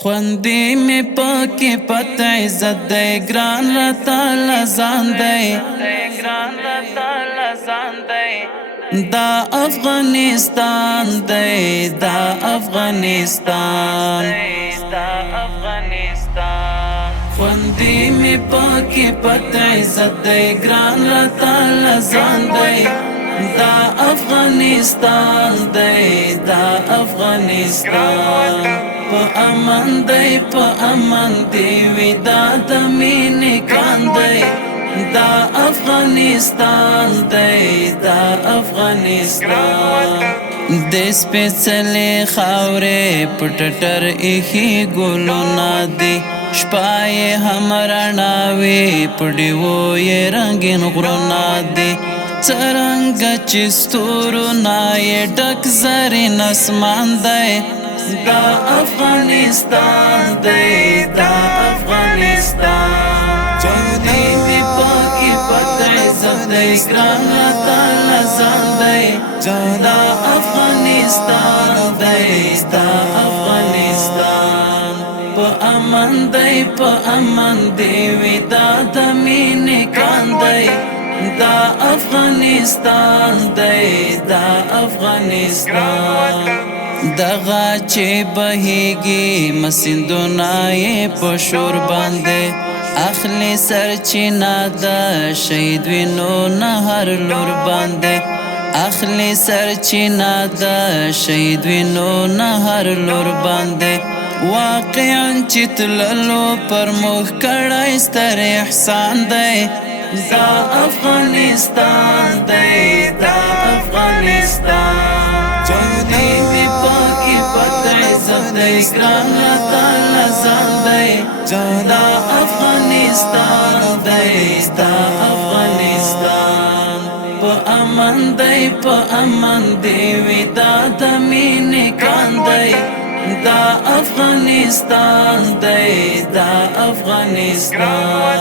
خوندې مې پکې پت عزت دی ګران راته لزان دی دا افغانستان دی دا افغانستان خوندې مې پکې پت عزت دی ګران راته لزان دی دا افغانستان دی دا افغانستان په امان دی په امان دی وی دا د مینې کان دی دا افغانستان دی دا افغانستان د سپېڅلې خاورې په ټټر ایښي ګلونه دي شپه یې هم رڼاوي په ډیوو یې رنګین غرونه دي څرنګه چې ستورونه یې ډک زرین اسمان دی دا افغانستان دی دا افغانستان چندې مې پکې پت عزت دی ګران راته لزان دی دا افغانستان دی دا افغانستان په امان دی په امان دی وی دا د مینې کان دی دا افغانستان دی دا افغانستان دغه چې بهیږي مسیندونه یې په شور باندې اخلي سرچینه د شهید وینو نه هر لور باندې اخلي سرچینه د شهید وینو نه هر لور باندې واقعا چې تللو پر موږ کړی ستر احسان دی دا افغانستان دی دا افغانستان چندې مې پکې پت عزت دی ګران راته لزان دی دا افغانستان دی دا افغانستان په امان دی په امان دی وی دا د مینې کان دی دا افغانستان دی دا افغانستان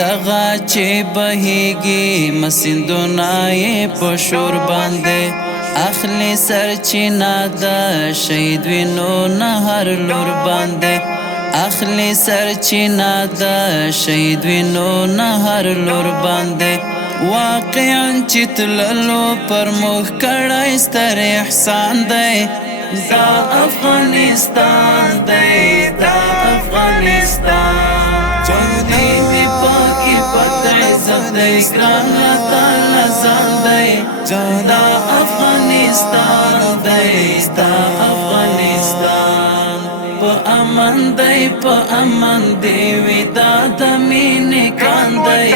دغه چې بهیږي مسیندونه یې په شور باندې اخلي سرچینه د شهید وینو نه هر لور باندې اخلي سرچینه د شهید وینو نه هر لور باندې واقعا چې تللو پر موږ کړی ستر احسان دی دا افغانستان دی دا افغانستان چندې مې پکې پت عزت دی ګران راته لزان دی دا افغانستان دی دا افغانستان په امان دی په امان دی وی دا د مینې کان دی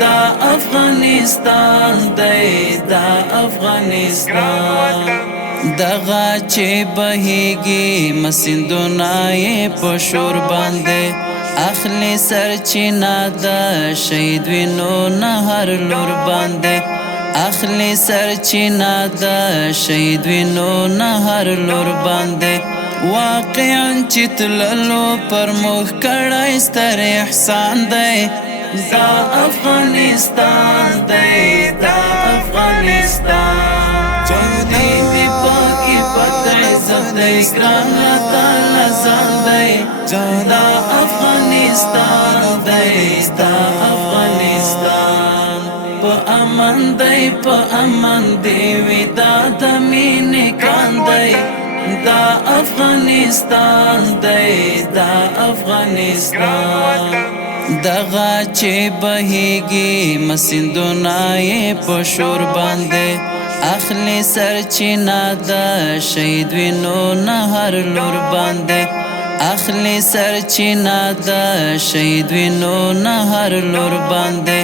دا افغانستان دی دا افغانستان دغه چې بهیږي مسیندونه یې په شور باندې اخلي سرچینه د شهید وینو نه هر لور باندې اخلي سرچینه د شهید وینو نه هر لور باندې واقعا چې تللو پر موږ کړی ستر احسان دی دا افغانستان دی دا افغانستان چندې مې پکې پت عزت دی ګران راته لزان دی دا افغانستان دی دا افغانستان په امان دی په امان دی وی دا د مینې کان دی دا افغانستان دی دا افغانستان دغه چې بهیږي مسیندونه یې په شور باندې اخلي سرچینه د شهید وینو نه هر لور باندې اخلي سرچینه د شهید وینو نه هر لور باندې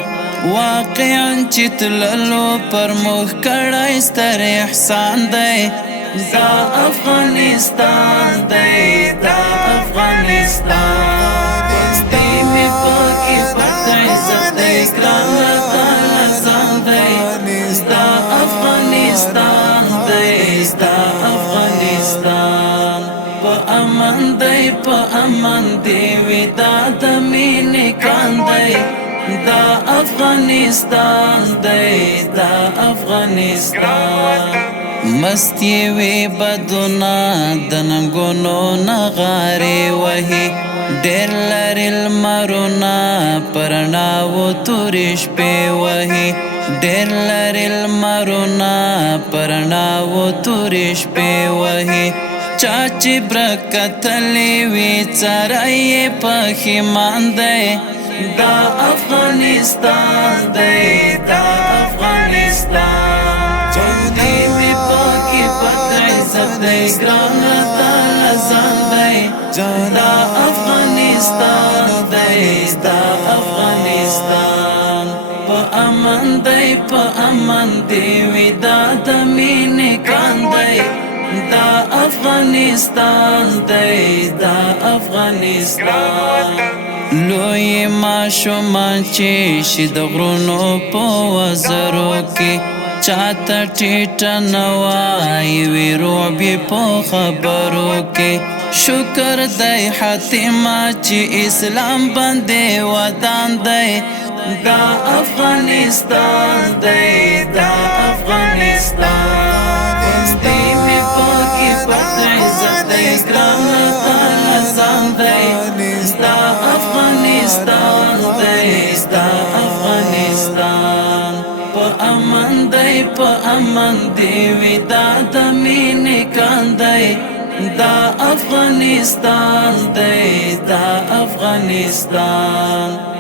واقعا چې تللو پر موږ کړی ستر احسان دی دا افغانستان دی دا افغانستان چندې مې پکې پت عزت دی ګران راته لزان دی دا افغانستان دی دا افغانستان په امان دی په امان دی وی دا د مینې کان دی دا افغانستان دی دا افغانستان مستی وی بدونا دنگونو نغاری وحی ډیر لري المرونا پرناو تورش پی وحی ډیر لري المرونا پرناو تورش پی وحی چاچی برکتلی وی چرائی پخیمان دی دا افغانستان دی دا افغانستان دی وی پاکی پتر عزت دی گران تالا زان دی دا افغانستان دی دا افغانستان پا امن دی پا امن دی وی دا دمین کان دی دا افغانستان دی دا افغانستان لوی ماشومان چې شي د غرونو په وزرو کې چاته ټیټه نه وایي وي روبې په خبرو کې شکر دی حتیمه چې اسلام باندې ودان دی دا افغانستان دی دا افغانستان دا افغانستان دی دا افغانستان په امن دی په امن دی وی دا د مینې کان دی دا افغانستان دی دا افغانستان